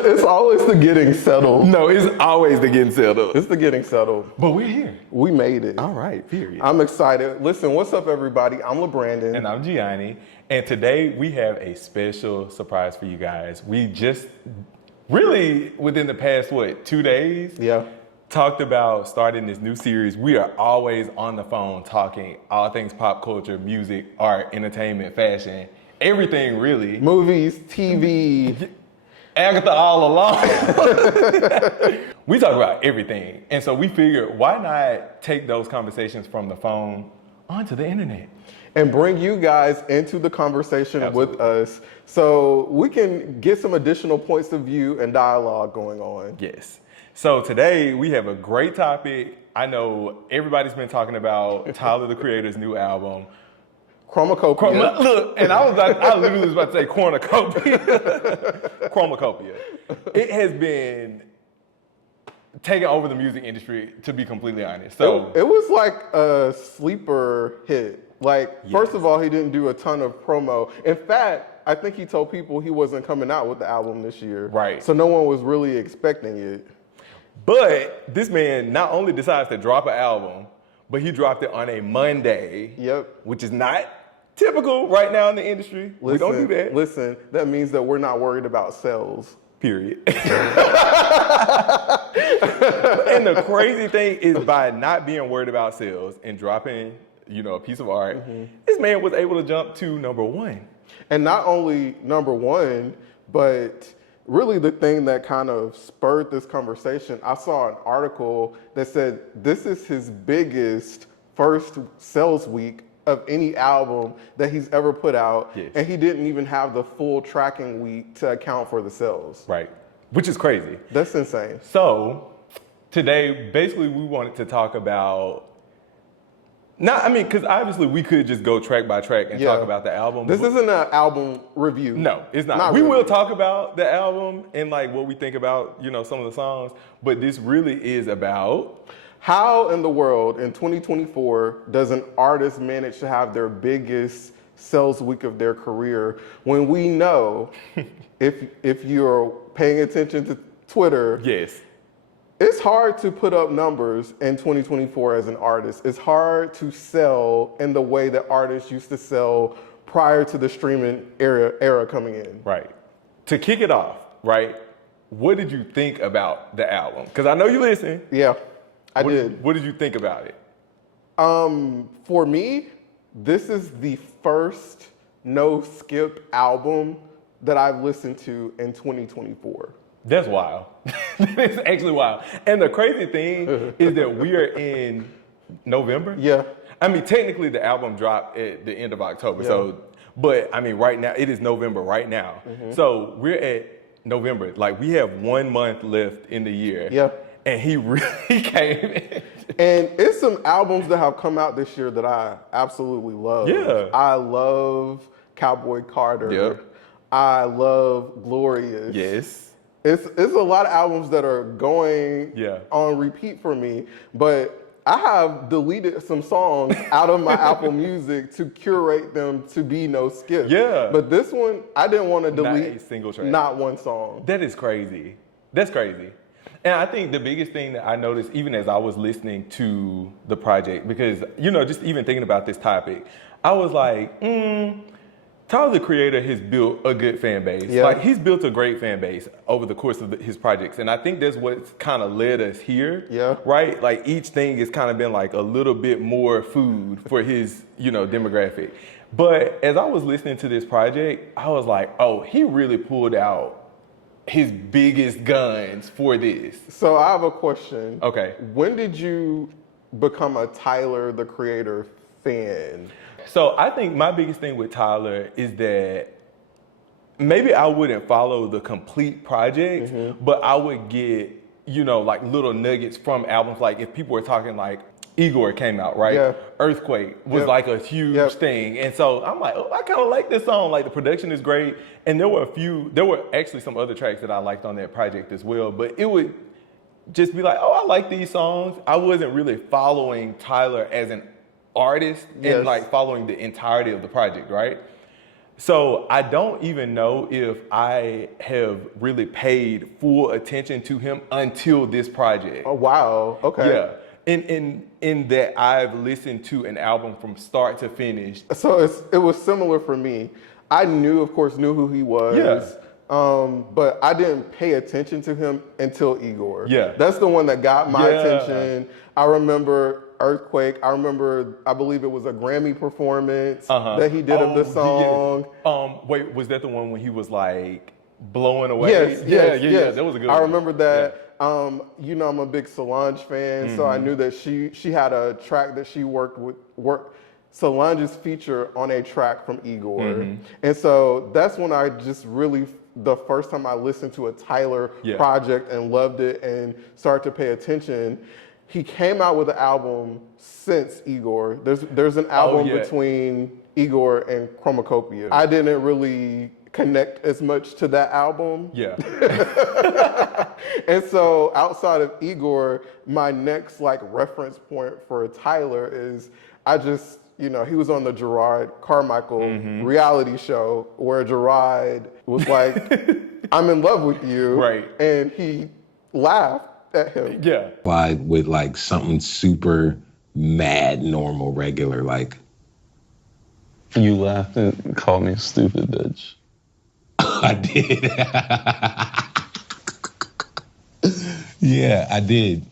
It's always the getting settled. No, it's always the getting settled. It's the getting settled. But we're here. We made it. All right, period. I'm excited. Listen, what's up, everybody? I'm LeBrandon. And I'm Gianni. And today we have a special surprise for you guys. We just really, within the past, 2 days? Yeah. Talked about starting this new series. We are always on the phone talking all things pop culture, music, art, entertainment, fashion, everything really. Movies, TV. Agatha all along. We talk about everything. And so we figured, why not take those conversations from the phone onto the internet? And bring you guys into the conversation Absolutely. with us so we can get some additional points of view and dialogue going on. Yes. So today we have a great topic. I know everybody's been talking about Tyler, the Creator's new album. Chromakopia. Look, and I literally was about to say Chromakopia. Chromakopia. It has been taking over the music industry, to be completely honest. So It was like a sleeper hit. Like, First of all, he didn't do a ton of promo. In fact, I think he told people he wasn't coming out with the album this year. Right. So no one was really expecting it. But this man not only decides to drop an album, but he dropped it on a Monday. Yep. Which is not typical right now in the industry. We don't do that. Listen, that means that we're not worried about sales. Period. And the crazy thing is, by not being worried about sales and dropping, a piece of art, this man was able to jump to #1. And not only #1, but really the thing that kind of spurred this conversation, I saw an article that said this is his biggest first sales week of any album that he's ever put out. Yes. And he didn't even have the full tracking week to account for the sales. Right. Which is crazy. That's insane. So today, basically, we wanted to talk about, because obviously we could just go track by track and talk about the album. This isn't an album review. No, it's not. Not We really. will talk about the album and what we think about, some of the songs, but this really is about how in the world in 2024 does an artist manage to have their biggest sales week of their career when we know, if you're paying attention to Twitter, yes. It's hard to put up numbers in 2024 as an artist. It's hard to sell in the way that artists used to sell prior to the streaming era coming in. Right. To kick it off, right, what did you think about the album? Because I know you listen. Yeah, I did. What did you think about it? For me, this is the first no-skip album that I've listened to in 2024. That's wild. It's actually wild. And the crazy thing is that we are in November. Yeah. Technically the album dropped at the end of October. Yeah. So, but right now, it is November right now. So we're at November. We have 1 month left in the year. Yeah. And he really came in. And it's some albums that have come out this year that I absolutely love. Yeah. I love Cowboy Carter. Yep. I love Glorious. Yes. It's a lot of albums that are going on repeat for me, but I have deleted some songs out of my Apple Music to curate them to be no skip. Yeah. But this one, I didn't want to delete Not a single track. Not one song. That is crazy. That's crazy. And I think the biggest thing that I noticed, even as I was listening to the project, because, just even thinking about this topic, I was like, Tyler, the Creator, has built a good fan base. Yeah. He's built a great fan base over the course of his projects. And I think that's what's kind of led us here. Yeah. Right? Each thing has kind of been a little bit more food for his, demographic. But as I was listening to this project, I was like, oh, he really pulled out his biggest guns for this. So I have a question. Okay. When did you become a Tyler, the Creator fan? So I think my biggest thing with Tyler is that maybe I wouldn't follow the complete project, but I would get, little nuggets from albums. If people were talking Igor came out, right? Yeah. Earthquake was a huge thing. And so I'm like, oh, I kind of like this song. The production is great. And there were actually some other tracks that I liked on that project as well. But it would just be I like these songs. I wasn't really following Tyler as an artist and following the entirety of the project, right? So I don't even know if I have really paid full attention to him until this project. Oh wow. Okay. Yeah. In that I've listened to an album from start to finish. So it was similar for me. I of course, knew who he was. Yeah. But I didn't pay attention to him until Igor. Yeah. That's the one that got my Yeah. attention. I remember Earthquake. I believe it was a Grammy performance that he did of the song. Wait, was that the one when he was like blowing away? Yes, yes. Yeah. That was a good one. I remember that. You know, I'm a big Solange fan, so I knew that she had a track that she worked Solange's feature on a track from Igor. And so that's when I just really, the first time I listened to a Tyler project and loved it and started to pay attention. He came out with an album since Igor. There's an album between Igor and Chromakopia. I didn't really connect as much to that album. Yeah. And so outside of Igor, my next like reference point for Tyler is he was on the Gerard Carmichael reality show where Gerard was like, I'm in love with you. Right. And he laughed at him. Yeah. Why with like something super mad, normal, regular, like. You laughed and called me a stupid bitch. I did. Yeah, I did.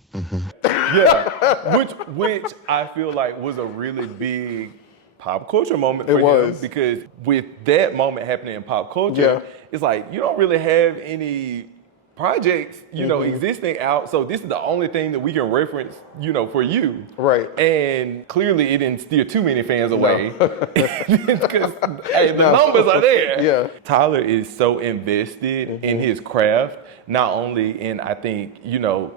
Yeah, which I feel like was a really big pop culture moment for him, because with that moment happening in pop culture, it's like you don't really have any projects, existing out. So this is the only thing that we can reference, for you. Right. And clearly it didn't steer too many fans away. Because the numbers are there. Yeah. Tyler is so invested in his craft, not only in, I think,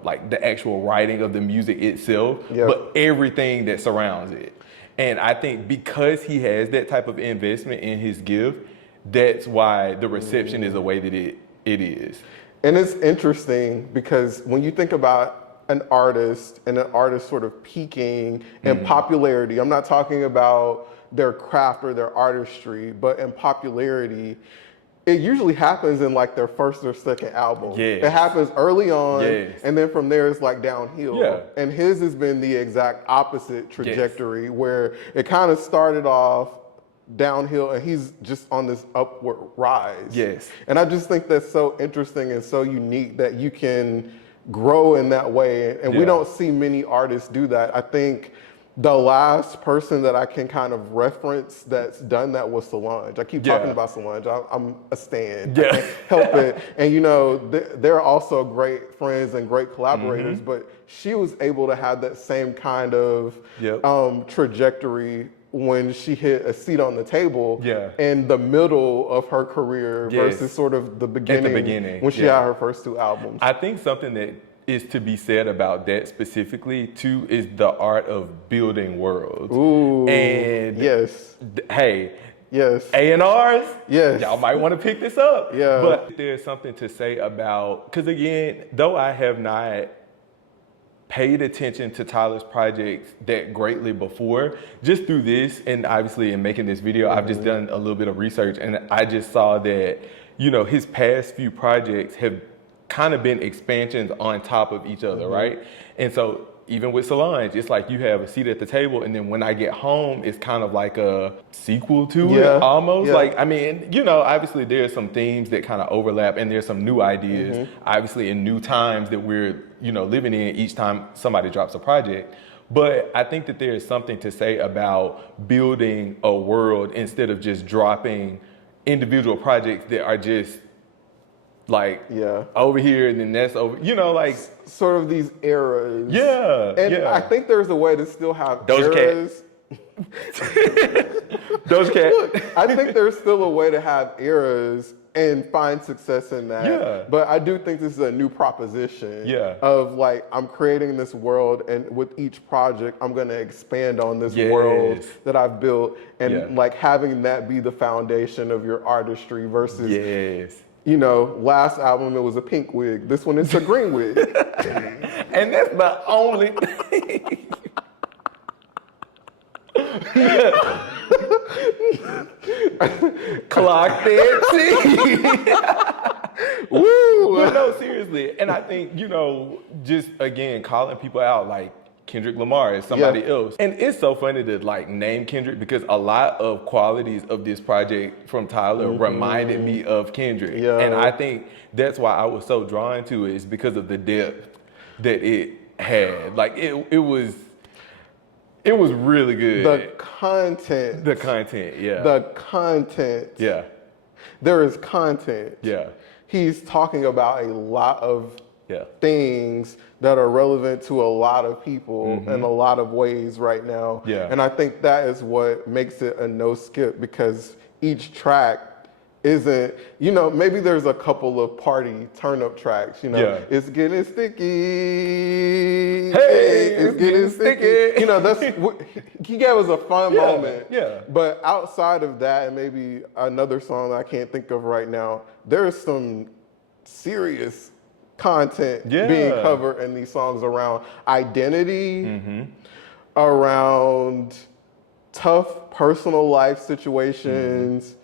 like the actual writing of the music itself, but everything that surrounds it. And I think because he has that type of investment in his gift, that's why the reception is the way that it is. And it's interesting because when you think about an artist and an artist sort of peaking in popularity, I'm not talking about their craft or their artistry, but in popularity, it usually happens in like their first or second album. Yes. It happens early on, Yes. and then from there it's like downhill. Yeah. And his has been the exact opposite trajectory where it kind of started off downhill and he's just on this upward rise. Yes. And I just think that's so interesting and so unique that you can grow in that way. And we don't see many artists do that. I think the last person that I can kind of reference that's done that was Solange. I keep talking about Solange. I'm a stan. I can't help it. And they're also great friends and great collaborators, but she was able to have that same kind of trajectory when she hit a seat on the table in the middle of her career versus sort of the beginning, when she had her first two albums. I think something that is to be said about that specifically too is the art of building worlds. Ooh, and hey, A&Rs, y'all might want to pick this up. Yeah. But there's something to say about, because again, though I have not paid attention to Tyler's projects that greatly before, just through this and obviously in making this video, I've just done a little bit of research and I just saw that, his past few projects have kind of been expansions on top of each other, right? And so even with Solange, it's like you have a seat at the table and then when I get home, it's kind of like a sequel to it almost. Like, I mean, obviously there's some themes that kind of overlap and there's some new ideas, obviously in new times that we're, living in each time somebody drops a project. But I think that there is something to say about building a world instead of just dropping individual projects that are just like over here and then that's over, like sort of these eras. And I think there's a way to still have Doja eras. Doja Cat. Look, I think there's still a way to have eras and find success in that. But I do think this is a new proposition of like, I'm creating this world and with each project, I'm gonna expand on this world that I've built and like having that be the foundation of your artistry versus last album it was a pink wig. This one it's a green wig. And that's the only thing. Clock that. Woo! But no, seriously. And I think, just again, calling people out like Kendrick Lamar is somebody else. And it's so funny to like name Kendrick because a lot of qualities of this project from Tyler reminded me of Kendrick. Yeah. And I think that's why I was so drawn to it, is because of the depth that it had. Like it was really good. The content. The content, yeah. The content. Yeah. There is content. Yeah. He's talking about a lot of Yeah. things that are relevant to a lot of people in a lot of ways right now. Yeah. And I think that is what makes it a no skip, because each track isn't, maybe there's a couple of party turn up tracks, Yeah. It's getting sticky. Hey, it's getting sticky. That's he gave us a fun moment. Yeah. But outside of that, and maybe another song that I can't think of right now, there's some serious content being covered in these songs around identity, around tough personal life situations,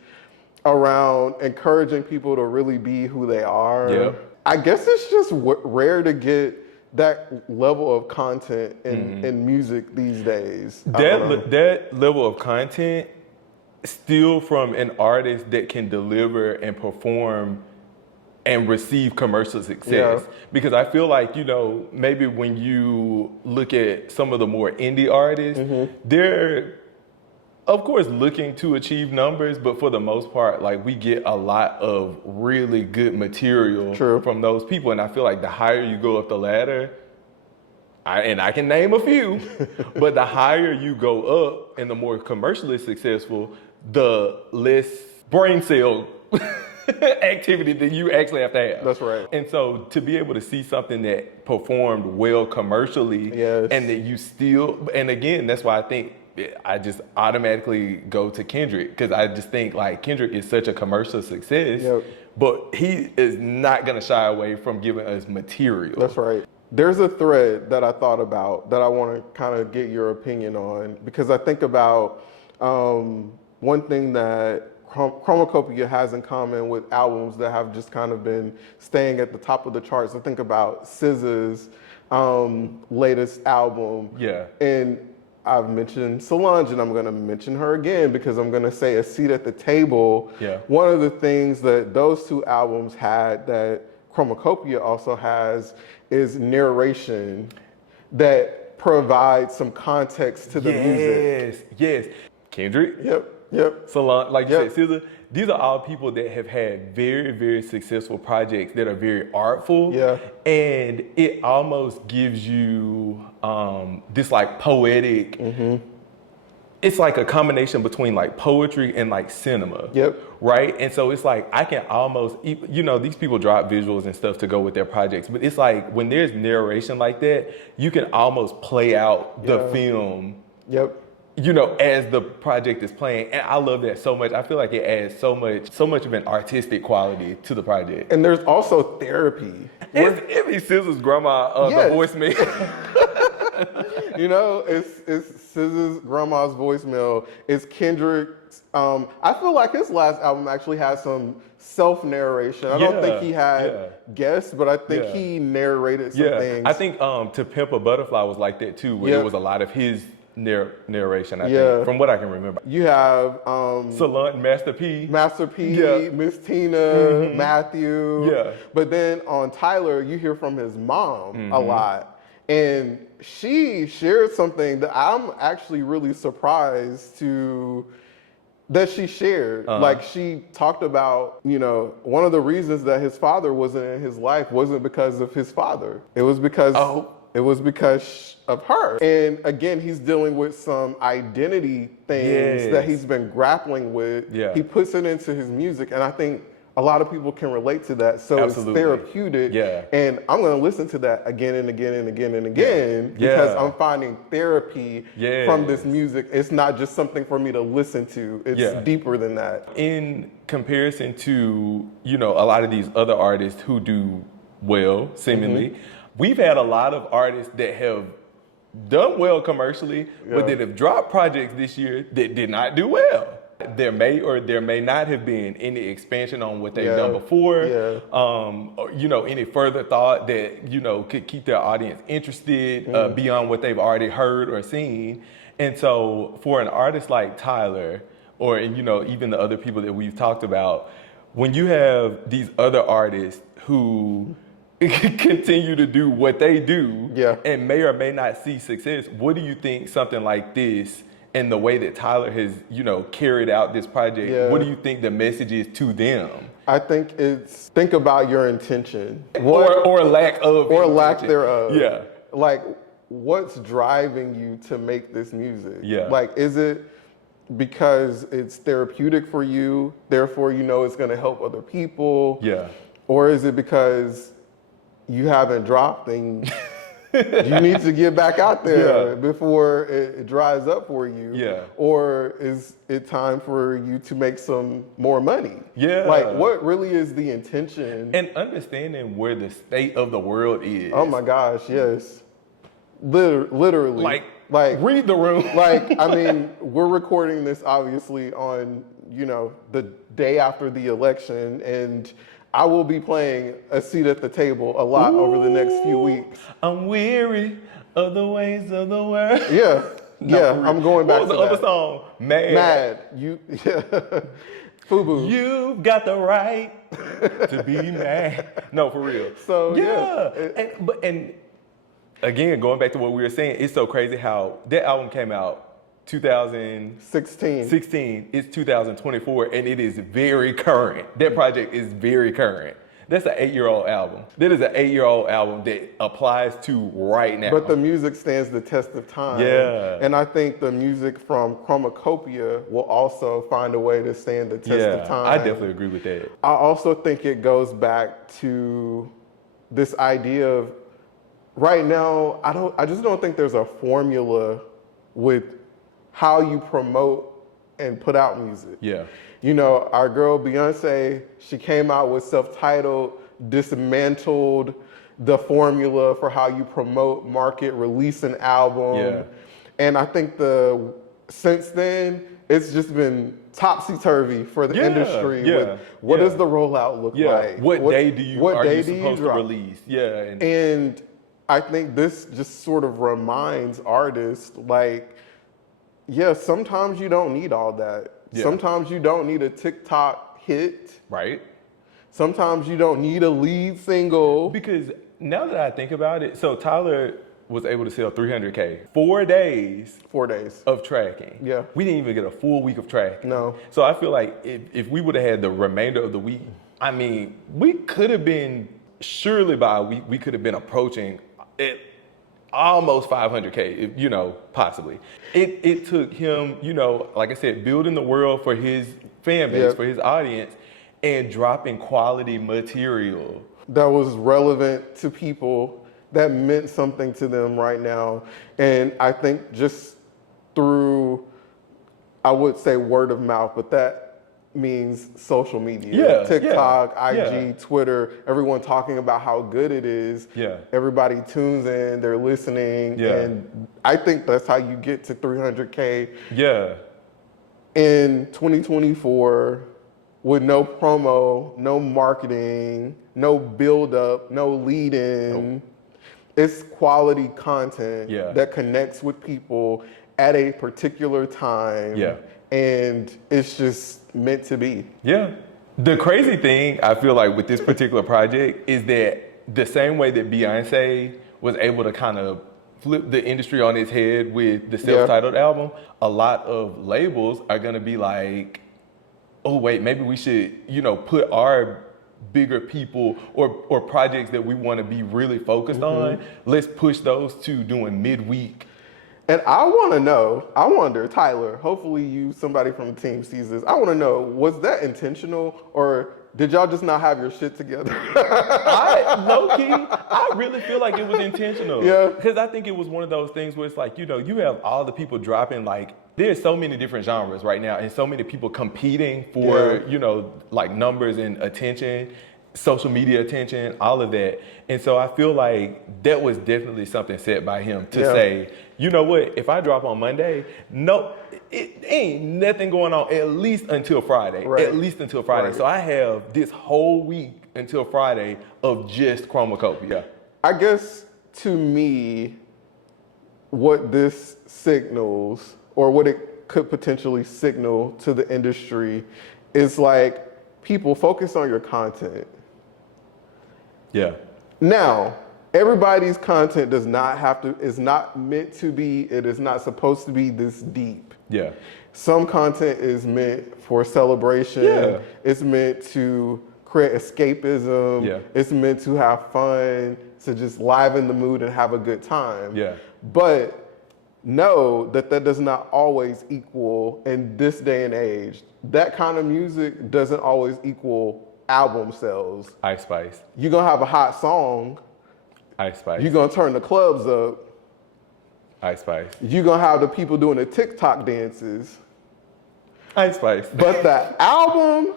around encouraging people to really be who they are. Yep. I guess it's just rare to get that level of content in music these days. That level of content, still from an artist that can deliver and perform and receive commercial success. Yeah. Because I feel like, maybe when you look at some of the more indie artists, they're, of course, looking to achieve numbers, but for the most part, like, we get a lot of really good material from those people. And I feel like the higher you go up the ladder, and I can name a few, but the higher you go up and the more commercially successful, the less brain cell activity that you actually have to have. That's right. And so to be able to see something that performed well commercially, and that you still, and again, that's why I think I just automatically go to Kendrick, because I just think like Kendrick is such a commercial success, but he is not gonna shy away from giving us material. That's right. There's a thread that I thought about that I want to kind of get your opinion on, because I think about one thing that Chromakopia has in common with albums that have just kind of been staying at the top of the charts. I think about SZA's latest album. Yeah. And I've mentioned Solange, and I'm going to mention her again because I'm going to say A Seat at the Table. Yeah. One of the things that those two albums had that Chromakopia also has is narration that provides some context to the music. Yes. Kendrick. Yep. Solange, like you said, SZA. These are all people that have had very, very successful projects that are very artful. Yeah. And it almost gives you this like poetic, it's like a combination between like poetry and like cinema. Yep. Right? And so it's like, I can almost, these people drop visuals and stuff to go with their projects, but it's like when there's narration like that, you can almost play out the film. Yep. As the project is playing. And I love that so much. I feel like it adds so much of an artistic quality to the project. And there's also therapy. It's SZA's grandma, the voicemail. It's SZA's grandma's voicemail. It's Kendrick's. I feel like his last album actually has some self-narration. I don't think he had guests, but I think he narrated some things. I think To Pimp a Butterfly was like that too, where it was a lot of his narration, I think, from what I can remember. You have Solange, Master P, Miss Tina, Matthew. Yeah. But then on Tyler, you hear from his mom a lot. And she shared something that I'm actually really surprised that she shared. Like, she talked about, one of the reasons that his father wasn't in his life wasn't because of his father. It was because of her. And again, he's dealing with some identity things that he's been grappling with. Yeah. He puts it into his music, and I think a lot of people can relate to that. So it's therapeutic. Yeah. And I'm going to listen to that again and again and again and again because I'm finding therapy from this music. It's not just something for me to listen to. It's deeper than that. In comparison to, a lot of these other artists who do well, seemingly, we've had a lot of artists that have done well commercially, but that have dropped projects this year that did not do well. There may or there may not have been any expansion on what they've done before, or, you know, any further thought that, you know, could keep their audience interested beyond what they've already heard or seen. And so for an artist like Tyler, or, you know, even the other people that we've talked about, when you have these other artists who continue to do what they do and may or may not see success, what do you think something like this and the way that Tyler has, you know, carried out this project, what do you think the message is to them? I think it's, think about your intention. Or lack of or lack thereof. Yeah. Like, what's driving you to make this music? Yeah. Like, is it because it's therapeutic for you, therefore you know it's gonna help other people? Yeah. Or is it because you haven't dropped and you need to get back out there before it dries up for you? Yeah. Or is it time for you to make some more money? Yeah. Like, what really is the intention? And understanding where the state of the world is. Oh my gosh, yes. Literally. Like read the room. Like, I mean, we're recording this obviously on, you know, the day after the election, and I will be playing A Seat at the Table a lot over the next few weeks. I'm weary of the ways of the world. Yeah, I'm going back to that. What was the other song? Mad. FUBU. You've got the right to be mad. No, for real. So, And again, going back to what we were saying, it's so crazy how that album came out 2016. It's 2024, and it is very current. That project is very current. That's an 8-year-old album. That is an 8-year-old album that applies to right now. But the music stands the test of time. Yeah. And I think the music from Chromakopia will also find a way to stand the test of time. I definitely agree with that. I also think it goes back to this idea of, right now, I just don't think there's a formula with how you promote and put out music. Yeah. You know, our girl Beyonce, she came out with self-titled, dismantled the formula for how you promote, market, release an album. Yeah. And I think since then, it's just been topsy-turvy for the industry. With what does the rollout look like? What day do you supposed to release? Yeah. And I think this just sort of reminds artists, like, sometimes you don't need all that. Yeah. Sometimes you don't need a TikTok hit. Right. Sometimes you don't need a lead single. Because now that I think about it, so Tyler was able to sell 300K. 4 days. 4 days. Of tracking. Yeah. We didn't even get a full week of tracking. No. So I feel like if we would have had the remainder of the week, I mean, we could have been, surely by a week, we could have been approaching it. Almost 500K, you know, possibly. It took him, you know, like I said, building the world for his fan base, for his audience, and dropping quality material. That was relevant to people, that meant something to them right now. And I think just through, I would say word of mouth, but that means social media, TikTok, IG, Twitter, everyone talking about how good it is. Yeah. Everybody tunes in, they're listening. And I think that's how you get to 300K. Yeah. In 2024, with no promo, no marketing, no build up, no lead in. It's quality content that connects with people at a particular time. Yeah. And it's just meant to be. Yeah. The crazy thing I feel like with this particular project is that the same way that Beyonce was able to kind of flip the industry on its head with the self-titled album, a lot of labels are gonna be like, oh wait, maybe we should, you know, put our bigger people or projects that we want to be really focused on, let's push those to doing midweek. And I wonder, Tyler, hopefully somebody from the team sees this. I want to know, was that intentional, or did y'all just not have your shit together? Low-key, I really feel like it was intentional. Yeah. Because I think it was one of those things where it's like, you know, you have all the people dropping, like, there's so many different genres right now and so many people competing for, you know, like numbers and attention. social media attention, all of that. And so I feel like that was definitely something set by him to say, you know what, if I drop on Monday, no, it ain't nothing going on at least until Friday. Right. At least until Friday. Right. So I have this whole week until Friday of just Chromakopia. I guess to me, what this signals, or what it could potentially signal to the industry, is like, people focus on your content. Yeah. Now, everybody's content is not meant to be, it is not supposed to be this deep. Yeah. Some content is meant for celebration. Yeah. It's meant to create escapism. Yeah. It's meant to have fun, to just liven the mood and have a good time. Yeah. But know that that does not always equal, in this day and age, that kind of music doesn't always equal album sales. Ice Spice. You're gonna have a hot song. Ice Spice. You're gonna turn the clubs up. Ice Spice. You're gonna have the people doing the TikTok dances. Ice Spice. But the album,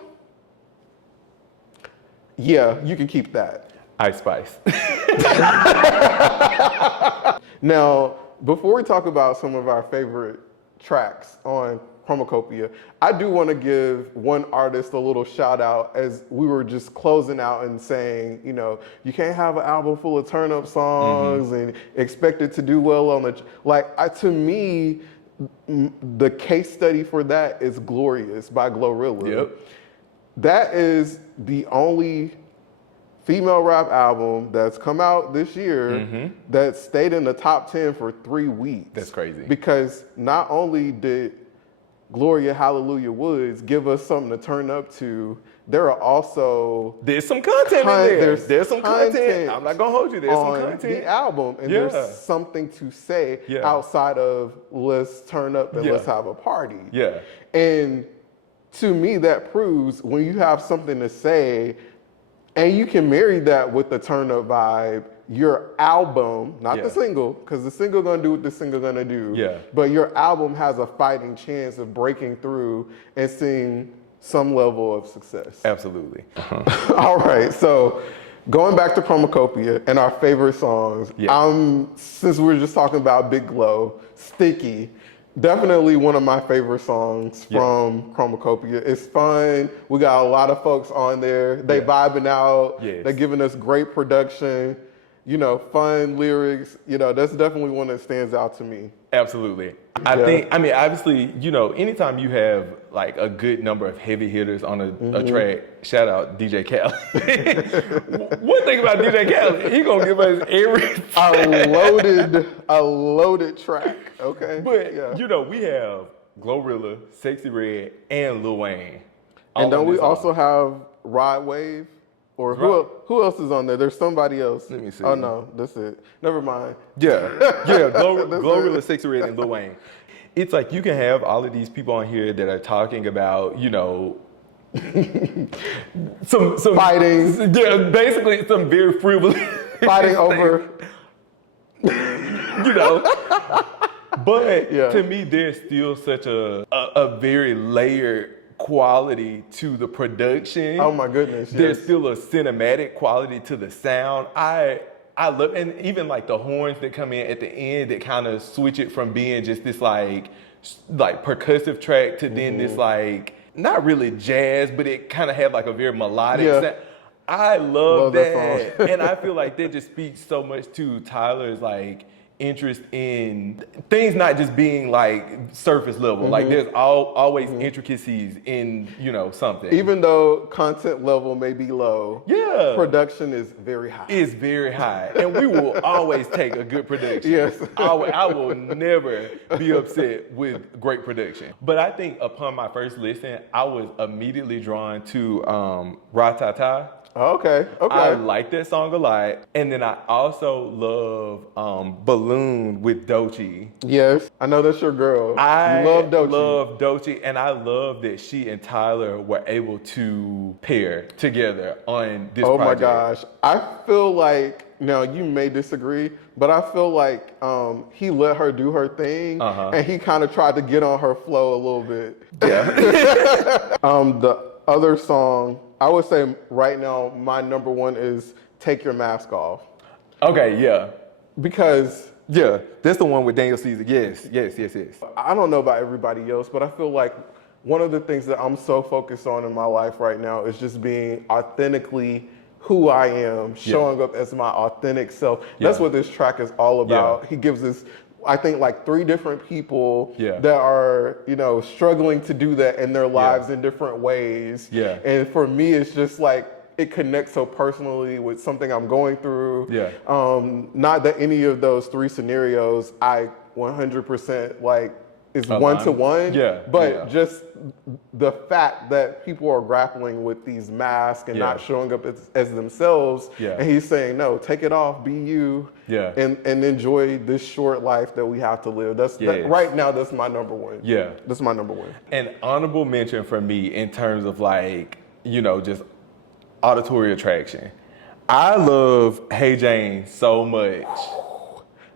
yeah, you can keep that. Ice Spice. Now, before we talk about some of our favorite tracks on Chromakopia, I do want to give one artist a little shout out, as we were just closing out and saying, you know, you can't have an album full of turn up songs and expect it to do well on the, to me, the case study for that is Glorious by Glorilla. Yep. That is the only female rap album that's come out this year that stayed in the top 10 for 3 weeks. That's crazy. Because not only did Gloria Hallelujah Woods give us something to turn up to, there are also There's some content in there. There's some content content. I'm not gonna hold you. There's some on content. the album, and Yeah. there's something to say Yeah. outside of let's turn up and Yeah. let's have a party. Yeah. And to me, that proves when you have something to say and you can marry that with the turn up vibe, your album, not Yeah. the single, because the single gonna do what the single gonna do. Yeah. But your album has a fighting chance of breaking through and seeing some level of success. Absolutely. All right, so going back to Chromakopia and our favorite songs, Yeah. Since we were just talking about Big Glow, Sticky, definitely one of my favorite songs from Chromakopia. It's fun. We got a lot of folks on there. They vibing out. Yes. They're giving us great production, you know, fun lyrics. You know, that's definitely one that stands out to me. Absolutely. I mean, obviously, you know, anytime you have like a good number of heavy hitters on a track, shout out DJ Khaled. One thing about DJ Khaled, he gonna give us a loaded track. Okay. But, you know, we have Glorilla, Sexy Red, and Lil Wayne. And don't we also have Ride Wave? Or who else is on there? There's somebody else. Let me see. Oh no, that's it. Never mind. Yeah, Glorilla, Sexy Red, and Lil Wayne. It's like you can have all of these people on here that are talking about, you know, some fighting. Yeah, basically some very frivolous fighting over. You know. But to me, there's still such a very layered quality to the production. Oh my goodness. There's still a cinematic quality to the sound. I love, and even like the horns that come in at the end that kind of switch it from being just this like percussive track to then this like, not really jazz, but it kind of had like a very melodic sound. I love that. And I feel like that just speaks so much to Tyler's like interest in things not just being like surface level. Like there's always intricacies in, you know, something. Even though content level may be low, production is very high. It's very high. And we will always take a good production. Yes. I will never be upset with great production. But I think upon my first listen, I was immediately drawn to Ratata. Okay. I like that song a lot. And then I also love Balloon with Doechii. Yes, I know that's your girl. I love Doechii. love Doechii, and I love that she and Tyler were able to pair together on this project. Oh my gosh. I feel like, now you may disagree, but I feel like he let her do her thing and he kind of tried to get on her flow a little bit. Yeah. The other song I would say right now my number one is Take Your Mask Off. Okay, yeah. Because Yeah, that's the one with Daniel Caesar. Yes. I don't know about everybody else, but I feel like one of the things that I'm so focused on in my life right now is just being authentically who I am, showing up as my authentic self. That's what this track is all about. He gives us, I think, like 3 different people that are, you know, struggling to do that in their lives in different ways. And for me, it's just like, it connects so personally with something I'm going through. Not that any of those 3 scenarios I 100% like is one-to-one, but just the fact that people are grappling with these masks and not showing up as themselves, and he's saying, no, take it off, be you, and enjoy this short life that we have to live. Right now, that's my number one. That's my number one. An honorable mention for me in terms of like, you know, just auditory attraction. I love Hey Jane so much.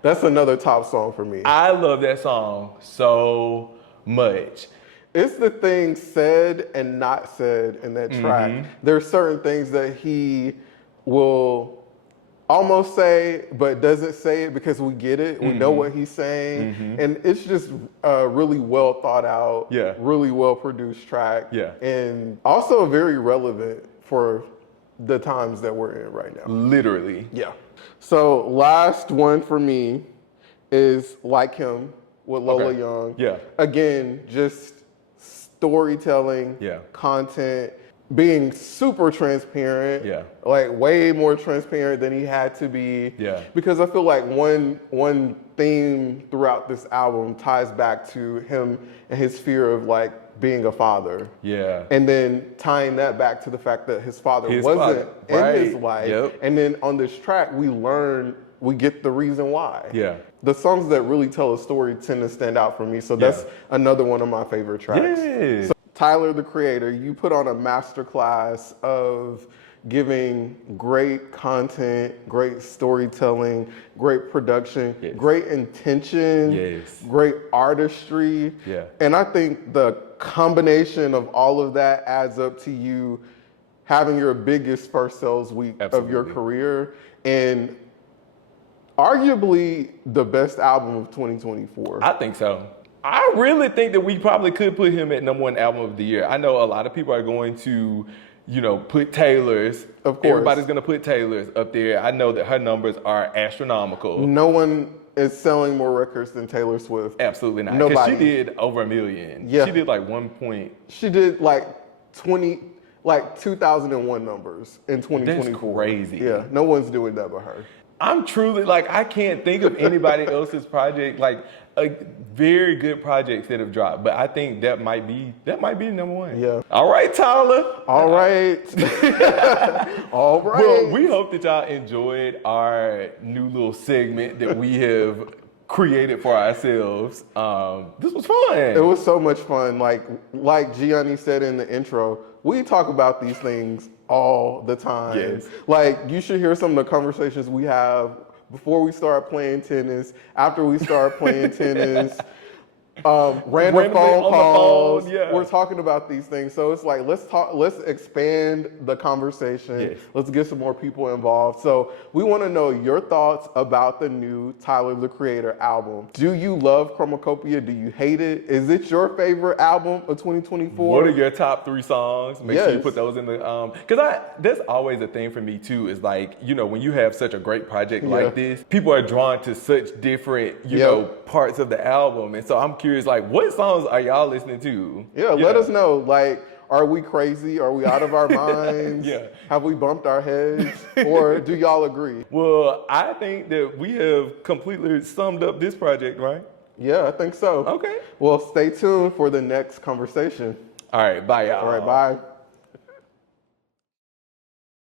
That's another top song for me. I love that song so much. It's the things said and not said in that track. There are certain things that he will almost say, but doesn't say it because we get it. We know what he's saying. And it's just a really well thought out, really well produced track. And also very relevant for the times that we're in right now. Literally. So last one for me is Like Him with Lola Young. Again, just storytelling, content, being super transparent, like way more transparent than he had to be. Because I feel like one theme throughout this album ties back to him and his fear of like being a father. And then tying that back to the fact that his father wasn't in his life. And then on this track, we get the reason why. The songs that really tell a story tend to stand out for me. So that's another one of my favorite tracks. So Tyler, the Creator, you put on a masterclass of giving great content, great storytelling, great production, great intention, great artistry. And I think the combination of all of that adds up to you having your biggest first sales week of your career and arguably the best album of 2024. I think so. I really think that we probably could put him at #1 album of the year. I know a lot of people are going to, you know, put Taylor's. Of course. Everybody's going to put Taylor's up there. I know that her numbers are astronomical. No one is selling more records than Taylor Swift. Absolutely not. Nobody. Because she did over 1 million. She did like 1 point. She did like 2001 numbers in 2024. That's crazy. Yeah, no one's doing that but her. I'm truly, like, I can't think of anybody else's project, like, very good projects that have dropped. But I think that might be #1. All right, Tyler. All right. All right. Well, we hope that y'all enjoyed our new little segment that we have created for ourselves. This was fun. It was so much fun. Like Gianni said in the intro, we talk about these things all the time. Like, you should hear some of the conversations we have before we start playing tennis, after we start playing tennis, random phone calls. We're talking about these things. So it's like, let's expand the conversation. Let's get some more people involved. So we want to know your thoughts about the new Tyler, the Creator album. Do you love Chromakopia? Do you hate it? Is it your favorite album of 2024? What are your top 3 songs? Make sure you put those in the, because that's always a thing for me too, is like, you know, when you have such a great project like this, people are drawn to such different, you know, parts of the album. And so I'm curious, like, what songs are y'all listening to? Let us know. Like, are we crazy? Are we out of our minds? Have we bumped our heads? Or do y'all agree? Well, I think that we have completely summed up this project, right? Yeah, I think so. Okay. Well, stay tuned for the next conversation. All right, bye, y'all. All right, bye.